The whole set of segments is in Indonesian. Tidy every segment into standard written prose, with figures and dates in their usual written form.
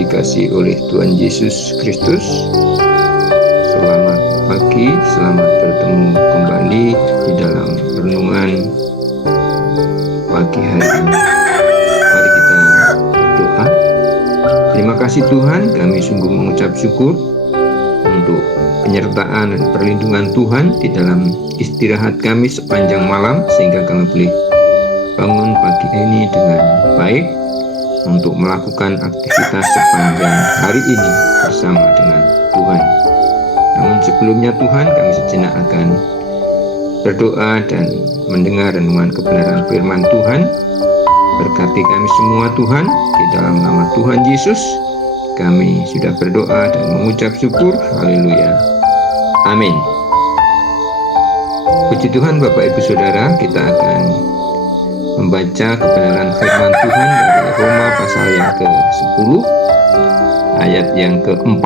dikasihi oleh Tuhan Yesus Kristus, selamat pagi, selamat bertemu kembali di dalam renungan pagi hari ini. Mari kita berdoa. Terima kasih Tuhan, kami sungguh mengucap syukur untuk penyertaan dan perlindungan Tuhan di dalam istirahat kami sepanjang malam, sehingga kami boleh bangun pagi ini dengan baik untuk melakukan aktivitas sepanjang hari ini bersama dengan Tuhan. Namun sebelumnya Tuhan, kami sejenak akan berdoa dan mendengar renungan kebenaran firman Tuhan. Berkati kami semua Tuhan, di dalam nama Tuhan Yesus kami sudah berdoa dan mengucap syukur. Haleluya. Amin. Puji Tuhan Bapak Ibu Saudara, kita akan membaca kebenaran firman Tuhan dari Roma pasal yang ke-10 ayat yang ke-4,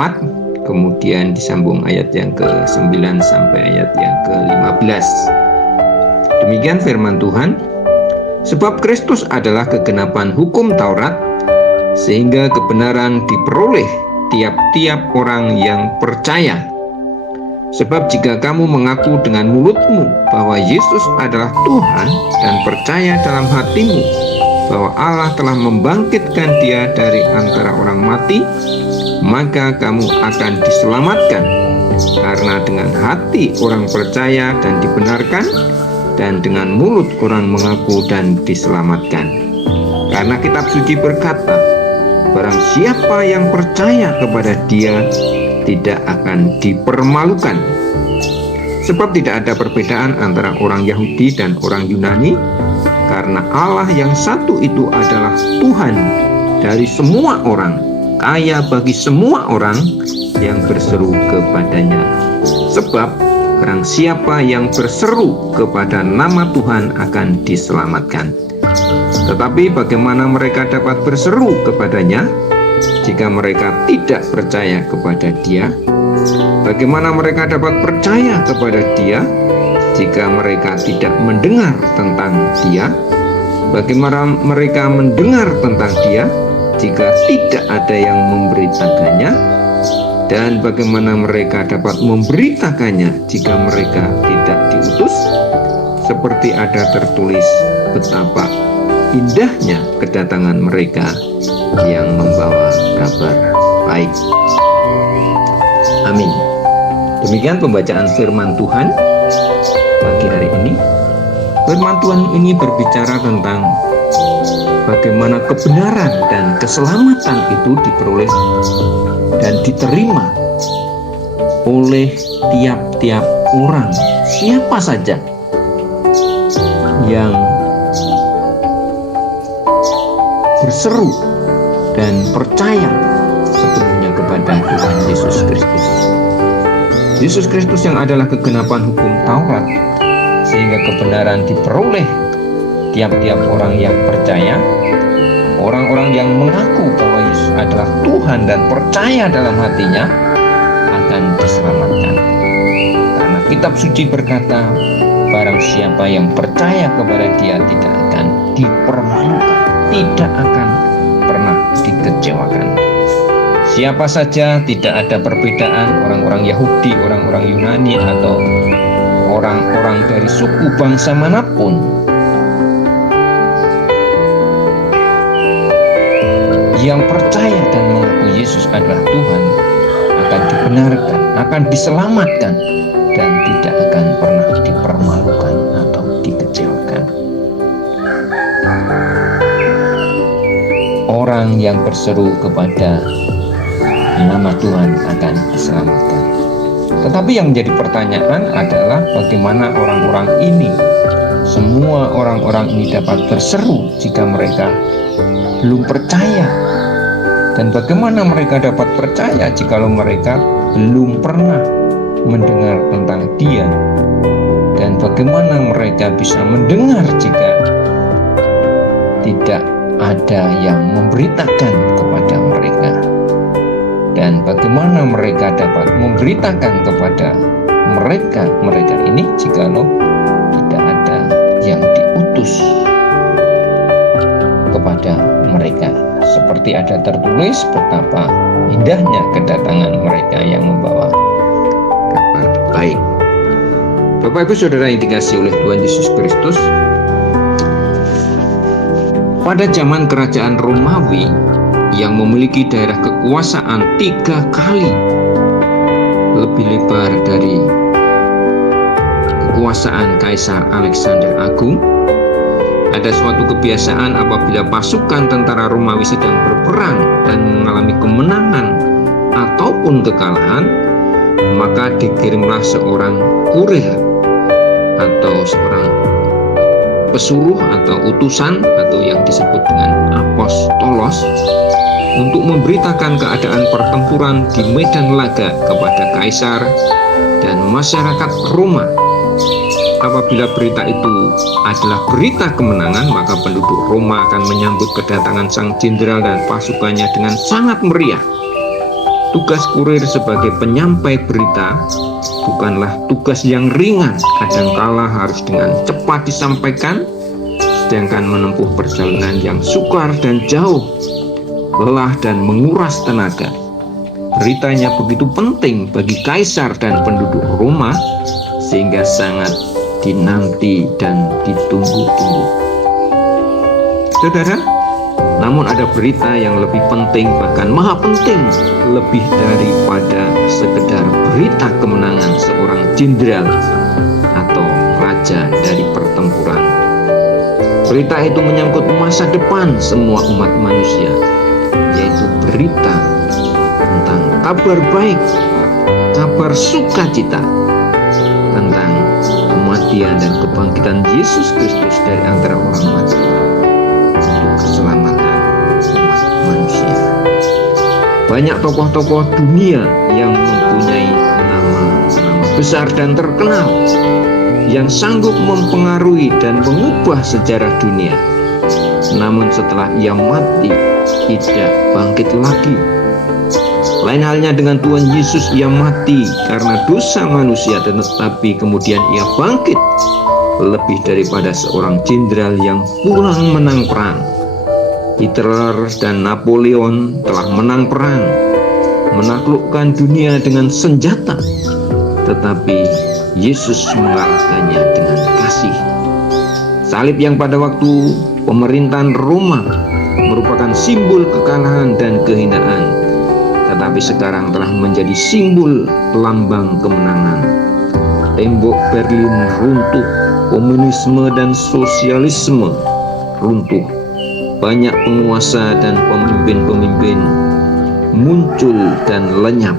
kemudian disambung ayat yang ke-9 sampai ayat yang ke-15. Demikian firman Tuhan. Sebab Kristus adalah kegenapan hukum Taurat, sehingga kebenaran diperoleh tiap-tiap orang yang percaya. Sebab jika kamu mengaku dengan mulutmu bahwa Yesus adalah Tuhan dan percaya dalam hatimu bahwa Allah telah membangkitkan Dia dari antara orang mati, maka kamu akan diselamatkan. Karena dengan hati orang percaya dan dibenarkan, dan dengan mulut orang mengaku dan diselamatkan. Karena kitab suci berkata, barang siapa yang percaya kepada Dia tidak akan dipermalukan. Sebab tidak ada perbedaan antara orang Yahudi dan orang Yunani, karena Allah yang satu itu adalah Tuhan dari semua orang, kaya bagi semua orang yang berseru kepadanya. Sebab barang siapa yang berseru kepada nama Tuhan akan diselamatkan. Tetapi bagaimana mereka dapat berseru kepadanya jika mereka tidak percaya kepada Dia? Bagaimana mereka dapat percaya kepada Dia jika mereka tidak mendengar tentang Dia? Bagaimana mereka mendengar tentang Dia jika tidak ada yang memberitakannya? Dan bagaimana mereka dapat memberitakannya jika mereka tidak diutus? Seperti ada tertulis, betapa indahnya kedatangan mereka yang membawa kabar baik. Amin. Demikian pembacaan firman Tuhan pagi hari ini. Firman Tuhan ini berbicara tentang bagaimana kebenaran dan keselamatan itu diperoleh dan diterima oleh tiap-tiap orang, siapa saja yang berseru dan percaya sepenuhnya kepada Tuhan Yesus Kristus. Yesus Kristus yang adalah kegenapan hukum Taurat, sehingga kebenaran diperoleh tiap-tiap orang yang percaya. Orang-orang yang mengaku bahwa Yesus adalah Tuhan dan percaya dalam hatinya akan diselamatkan. Karena kitab suci berkata, barang siapa yang percaya kepada Dia tidak akan dipermalukan, tidak akan pernah dikecewakan. Siapa saja, tidak ada perbedaan orang-orang Yahudi, orang-orang Yunani, atau orang-orang dari suku bangsa manapun, yang percaya dan mengaku Yesus adalah Tuhan akan dibenarkan, akan diselamatkan, dan tidak akan pernah dipermalukan atau dikecewakan. Orang yang berseru kepada nama Tuhan akan diselamatkan. Tetapi yang menjadi pertanyaan adalah bagaimana orang-orang ini, semua orang-orang ini dapat berseru jika mereka belum percaya? Dan bagaimana mereka dapat percaya jikalau mereka belum pernah mendengar tentang Dia? Dan bagaimana mereka bisa mendengar jika tidak ada yang memberitakan kepada mereka? Dan bagaimana mereka dapat memberitakan kepada mereka ini jikalau tidak ada yang diutus kepada mereka? seperti ada tertulis betapa indahnya kedatangan mereka yang membawa kabar baik. Bapak Ibu Saudara yang dikasihi oleh Tuhan Yesus Kristus, pada zaman kerajaan Romawi yang memiliki daerah kekuasaan 3 kali lebih lebar dari kekuasaan Kaisar Alexander Agung, ada suatu kebiasaan apabila pasukan tentara Romawi sedang berperang dan mengalami kemenangan ataupun kekalahan, maka dikirimlah seorang kurir atau seorang pesuruh atau utusan atau yang disebut dengan apostolos untuk memberitakan keadaan pertempuran di medan laga kepada kaisar dan masyarakat Roma. Apabila berita itu adalah berita kemenangan, maka penduduk Roma akan menyambut kedatangan sang jenderal dan pasukannya dengan sangat meriah. Tugas kurir sebagai penyampai berita bukanlah tugas yang ringan, kadangkala harus dengan cepat disampaikan, sedangkan menempuh perjalanan yang sukar dan jauh, lelah dan menguras tenaga. Beritanya begitu penting bagi kaisar dan penduduk Roma sehingga sangat dinanti dan ditunggu-tunggu. Saudara, namun ada berita yang lebih penting, bahkan maha penting, lebih daripada sekedar berita kemenangan seorang jenderal atau raja dari pertempuran. Berita itu menyangkut masa depan semua umat manusia, yaitu berita tentang kabar baik, kabar sukacita tentang kematian dan kebangkitan Yesus Kristus dari antara orang mati untuk keselamatan umat manusia. Banyak tokoh-tokoh dunia yang mempunyai nama besar dan terkenal, yang sanggup mempengaruhi dan mengubah sejarah dunia. Namun setelah ia mati, tidak bangkit lagi. Lain halnya dengan Tuhan Yesus, ia mati karena dosa manusia, tetapi kemudian ia bangkit lebih daripada seorang jenderal yang pulang menang perang. Hitler dan Napoleon telah menang perang, menaklukkan dunia dengan senjata, tetapi Yesus mengalahkannya dengan kasih. Salib yang pada waktu pemerintahan Roma merupakan simbol kekalahan dan kehinaan, tetapi sekarang telah menjadi simbol lambang kemenangan. Tembok Berlin runtuh, komunisme dan sosialisme runtuh. Banyak penguasa dan pemimpin-pemimpin muncul dan lenyap,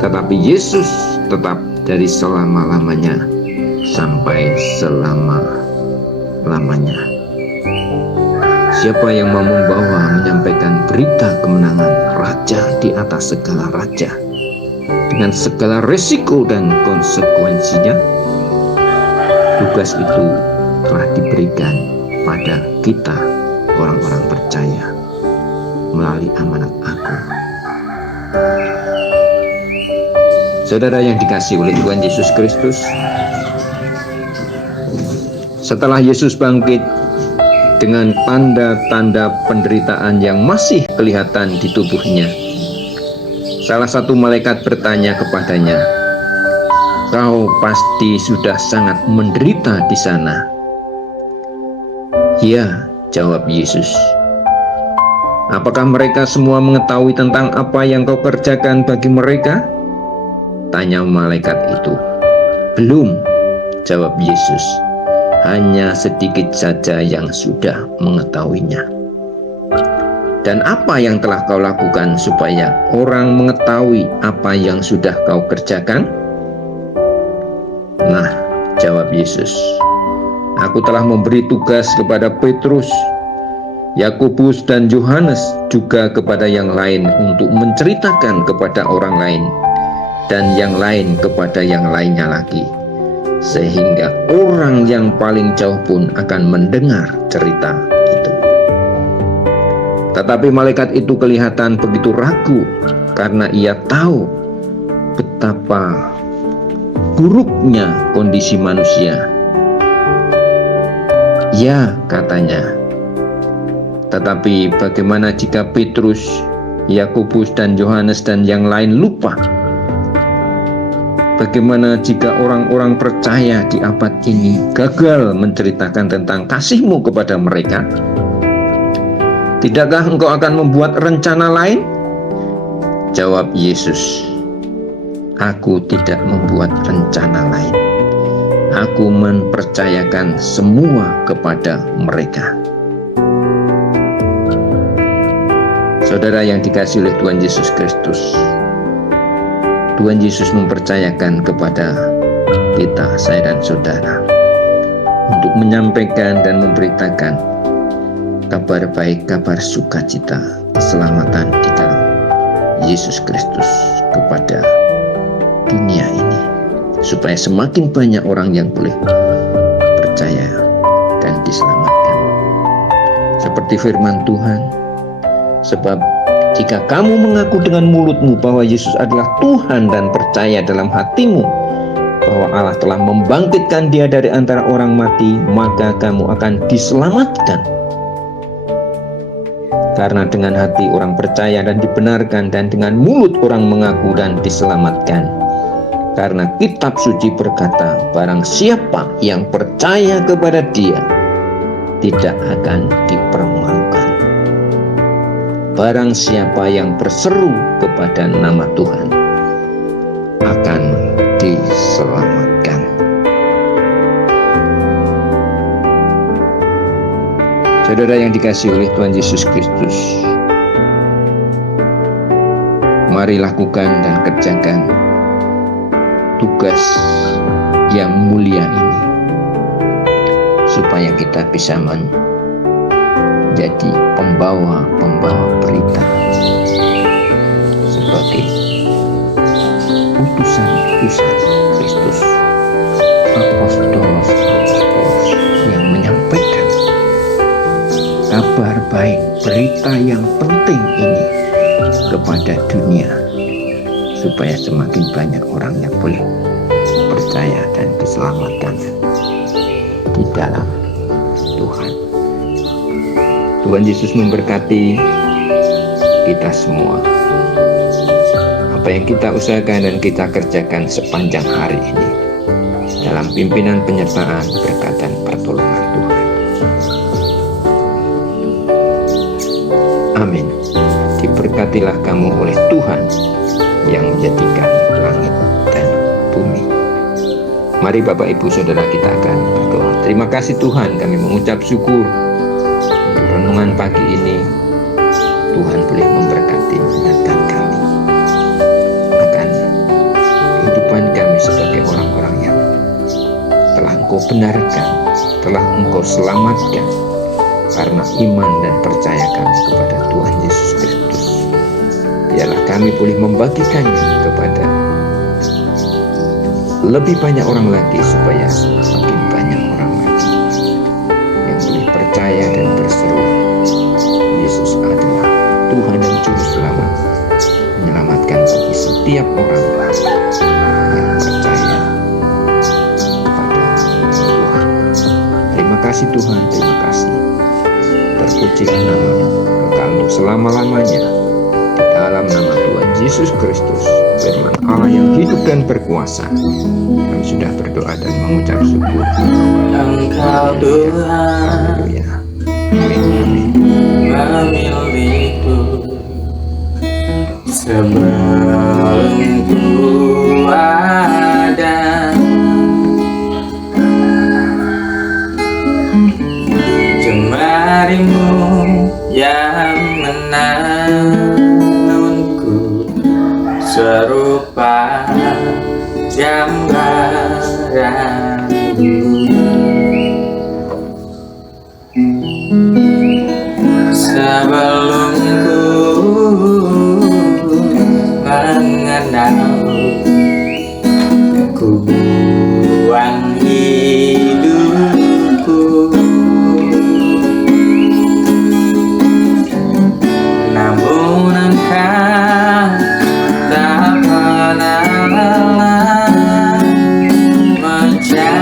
tetapi Yesus tetap dari selama-lamanya sampai selama-lamanya. Siapa yang mau membawa, menyampaikan berita kemenangan raja di atas segala raja dengan segala resiko dan konsekuensinya, tugas itu telah diberikan pada kita orang-orang percaya melalui amanat agung. Saudara yang dikasihi oleh Tuhan Yesus Kristus, setelah Yesus bangkit dengan tanda-tanda penderitaan yang masih kelihatan di tubuhnya, salah satu malaikat bertanya kepadanya, "Kau pasti sudah sangat menderita di sana." "Ya," jawab Yesus. "Apakah mereka semua mengetahui tentang apa yang kau kerjakan bagi mereka?" tanya malaikat itu. "Belum," jawab Yesus. "Hanya sedikit saja yang sudah mengetahuinya." "Dan apa yang telah kau lakukan supaya orang mengetahui apa yang sudah kau kerjakan?" "Nah," jawab Yesus, "aku telah memberi tugas kepada Petrus, Yakobus dan Yohanes, juga kepada yang lain untuk menceritakan kepada orang lain, dan yang lain kepada yang lainnya lagi, sehingga orang yang paling jauh pun akan mendengar cerita itu." Tetapi malaikat itu kelihatan begitu ragu karena ia tahu betapa buruknya kondisi manusia. "Ya," katanya, Tetapi bagaimana jika Petrus, Yakobus dan Yohanes dan yang lain lupa? Bagaimana jika orang-orang percaya di abad ini gagal menceritakan tentang kasih-Mu kepada mereka? Tidakkah Engkau akan membuat rencana lain? Jawab Yesus, aku tidak membuat rencana lain. Aku mempercayakan semua kepada mereka. Saudara yang dikasihi oleh Tuhan Yesus Kristus, Tuhan Yesus mempercayakan kepada kita, saya dan saudara, untuk menyampaikan dan memberitakan kabar baik, kabar sukacita, keselamatan di dalam Yesus Kristus kepada dunia ini, supaya semakin banyak orang yang boleh percaya dan diselamatkan. Seperti firman Tuhan, sebab jika kamu mengaku dengan mulutmu bahwa Yesus adalah Tuhan dan percaya dalam hatimu bahwa Allah telah membangkitkan Dia dari antara orang mati, maka kamu akan diselamatkan. Karena dengan hati orang percaya dan dibenarkan, dan dengan mulut orang mengaku dan diselamatkan. Karena kitab suci berkata, barang siapa yang percaya kepada Dia tidak akan dipermalukan. Barang siapa yang berseru kepada nama Tuhan akan diselamatkan. Saudara yang dikasihi oleh Tuhan Yesus Kristus, mari lakukan dan kerjakan tugas yang mulia ini, supaya kita bisa menjadi pembawa-pembawa berita sebagai utusan-utusan Kristus, apostolos yang menyampaikan kabar baik, berita yang penting ini kepada dunia, supaya semakin banyak orang yang boleh percaya dan diselamatkan di dalam Tuhan. Tuhan Yesus memberkati kita semua. Apa yang kita usahakan dan kita kerjakan sepanjang hari ini dalam pimpinan, penyertaan, berkat dan pertolongan Tuhan. Amin. Diberkatilah kamu oleh Tuhan yang menjadikan langit dan bumi. Mari Bapak Ibu Saudara, kita akan berdoa. Terima kasih Tuhan, kami mengucap syukur untuk renungan pagi ini. Tuhan boleh memberkati, mengingatkan kami akan kehidupan kami sebagai orang-orang yang telah Engkau benarkan, telah Engkau selamatkan karena iman dan percaya kami kepada Tuhan Yesus Kristus. Biarlah kami boleh membagikannya kepada lebih banyak orang lagi, supaya semakin banyak orang lagi yang boleh percaya dan berseru, Yesus adalah Tuhan dan Juru Selamat, menyelamatkan bagi setiap orang yang percaya kepada Tuhan. Terima kasih Tuhan, terima kasih. Terpujilah nama-Mu kekal untuk selama-lamanya. Dalam nama Tuhan Yesus Kristus, firman Allah yang hidup dan berkuasa, kami sudah berdoa dan mengucap syukur. Engkau Tuhan, Haleluya. Amin. memilihku sebelum ku ada. Jemarimu yang menenunku serupa gambaranmu. Sebelum ku mengenal, ku buang hidupku. Namun Engkau tak pernah lelah menjadi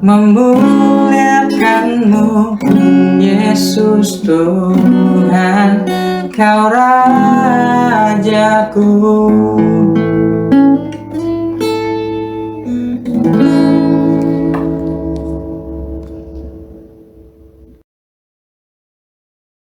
memuliakanmu, Yesus Tuhan, Kau Rajaku.